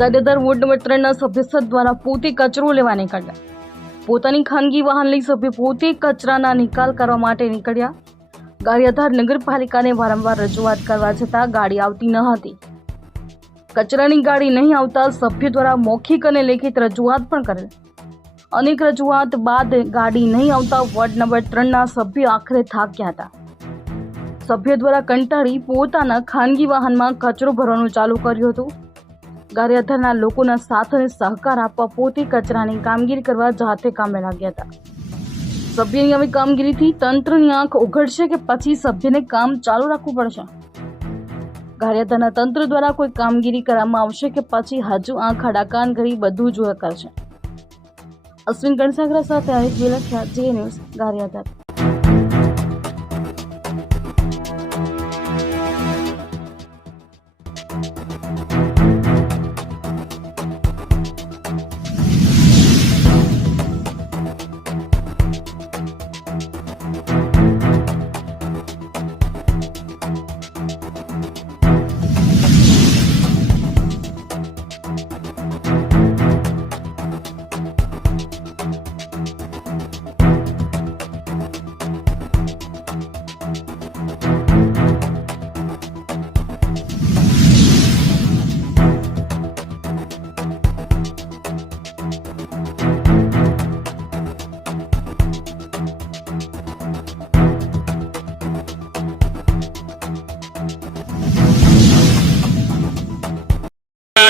ગાડીદાર ward number ત્રણના સભ્ય દ્વારા પોતે કચરો લેવા નીકળ્યા. પોતાની ખાનગી વાહન લઈ સભ્ય પોતે કચરાના નિકાલ કરવા માટે નીકળ્યા. ગારિયાધાર નગરપાલિકાને વારંવાર રજૂઆત કરવા છતાં ગાડી આવતી ન હતી. કચરાની ગાડી નહીં આવતા સભ્ય દ્વારા મૌખિક અને લેખિત રજૂઆત પણ કરેલ. અનેક રજૂઆત બાદ ગાડી નહીં આવતા વોર્ડ નંબર ત્રણના સભ્ય આખરે થાક્યા હતા. સભ્ય દ્વારા કંટાળી પોતાના ખાનગી વાહનમાં કચરો ભરવાનું ચાલુ કર્યું હતું. ગારિયાધારના લોકોના સાથ અને સહકાર આપવા પોતે કચરાની કામગીરી કરવા જાતે કામે લાગ્યા હતા. સભ્યની આવી કામગીરીથી તંત્રની આંખ ઉઘડશે કે પછી સભ્યને કામ ચાલુ રાખવું પડશે? ગારિયાધારના તંત્ર દ્વારા કોઈ કામગીરી કરવામાં આવશે કે પછી હજુ આંખ અડાકાન કરી બધું જોયા કરશે અશ્વિન ગણસાગરા સાથે અનિત વિલખ્યા જે ન્યૂઝ ગારિયાધાર.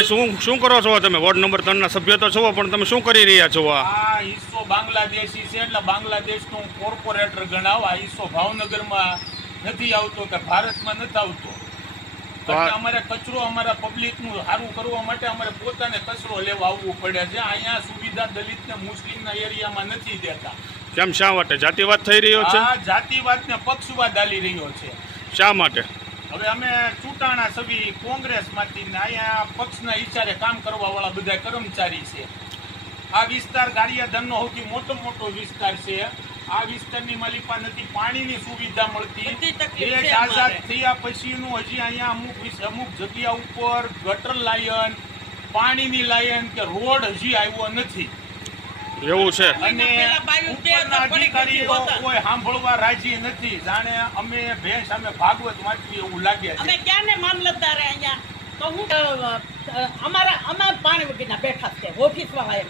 આ શું શું કરો છો? તમે વોર્ડ નંબર ત્રણ ના સભ્ય તો છો પણ તમે શું કરી રહ્યા છો? આ હિસ્સો બાંગ્લાદેશી છે એટલે બાંગ્લાદેશનું કોર્પોરેટર ગણાવ. આ હિસ્સો ભાવનગરમાં નથી આવતો કે ભારતમાં નથી આવતો. અમારે કચરો અમારા પબ્લિકનું સારું કરવા માટે અમારે પોતાને કચરો લેવા આવવું પડે છે. અહીંયા સુવિધા દલિતને મુસ્લિમના એરિયામાં નથી દેતા. કેમ શા માટે? જાતિવાદ થઈ રહ્યો છે? આ જાતિવાદને પક્ષવાદ આલી રહ્યો છે. શા માટે? હવે અમે ચૂંટાણા સભી કોંગ્રેસમાંથી ને અહીંયા પક્ષના ઈચારે કામ કરવા વાળા બધા કર્મચારી છે. આ વિસ્તાર ગારિયાધનનો સૌથી મોટો મોટો વિસ્તાર છે. આ વિસ્તારની માલિકા નથી પાણીની સુવિધા મળતી. દેશ આઝાદ થયા પછીનું હજી અહીંયા અમુક અમુક જગ્યા ઉપર ગટર લાયન પાણીની લાયન કે રોડ હજી આવ્યો નથી. એવું છે. અને ઉપરના અધિકારીઓ કોઈ સાંભળવા રાજી નથી. જાણે અમે ભેંસ અમે ભાગવત વાંચવી એવું લાગે અમે ક્યાં મામલતદાર અહીંયા? તો હું અ, અ, અમારા અમે પાણી વગરના બેઠા છે ઓફિસ વાળા એમ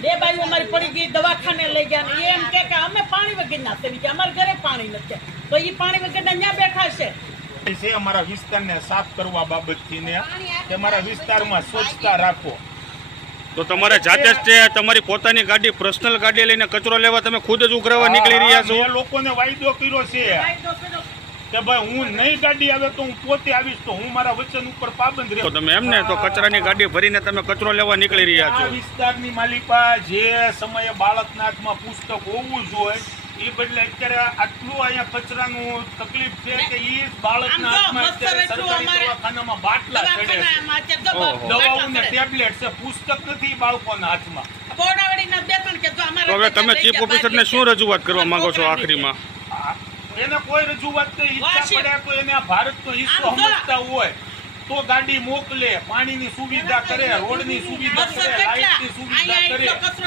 બે બાઈઓ અમારી પડી ગઈ દવાખાને લઈ ગયા ને એ એમ કે કે અમે પાણી વગરના છે. બીજા અમારા ઘરે પાણી નથી. તો એ પાણી વગરના ત્યાં બેઠા છે. છે અમારા વિસ્તારને સાફ કરવા બાબતથી ને કે અમારા વિસ્તારમાં સ્વચ્છતા રાખો. તો તમારે જાતે જ તે તમારી પોતાની ગાડી પર્સનલ ગાડી લઈને કચરો લેવા તમે ખુદ જ ઉઘરાવા નીકળી રહ્યા છો? લોકોને વાયદો કર્યો છે. કે ભાઈ હું નહીં ગાડી આવે તો હું પોતે આવીશ તો હું મારા વચન ઉપર પાબંદ તો રહ્યો તમે એમને તો કચરાની ગાડી ભરીને તમે કચરો લેવા નીકળી રહ્યા છો. વિસ્તારની માલિકા જે સમયે બાળકના હાથમાં પુસ્તક હોવું જોઈએ એ બદલે અત્યારે આટલું અહીંયા કચરાનું તકલીફ છે કે એ બાળકના આમ હાથમાં અત્યારે એટલું સરકારી અમારે દવાખાનામાં બાટલા ચડે છે. દવાખાનામાં છે તો ઓહો. દવાઓ ને બાટલા ટેબ્લેટ છે પુસ્તક નથી બાળકોના હાથમાં. હવે તમે ચીફ ઓફિસરને શું રજૂઆત કરવા માંગો છો આખરીમાં? એને કોઈ રજૂઆત નહીં ઈચ્છા પડે તો એને આ ભારતનો હિસ્સો સમજતા હોય. તો ગાડી મોકલે પાણીની સુવિધા કરે રોડની સુવિધા કરે લાઇટની સુવિધા કરે.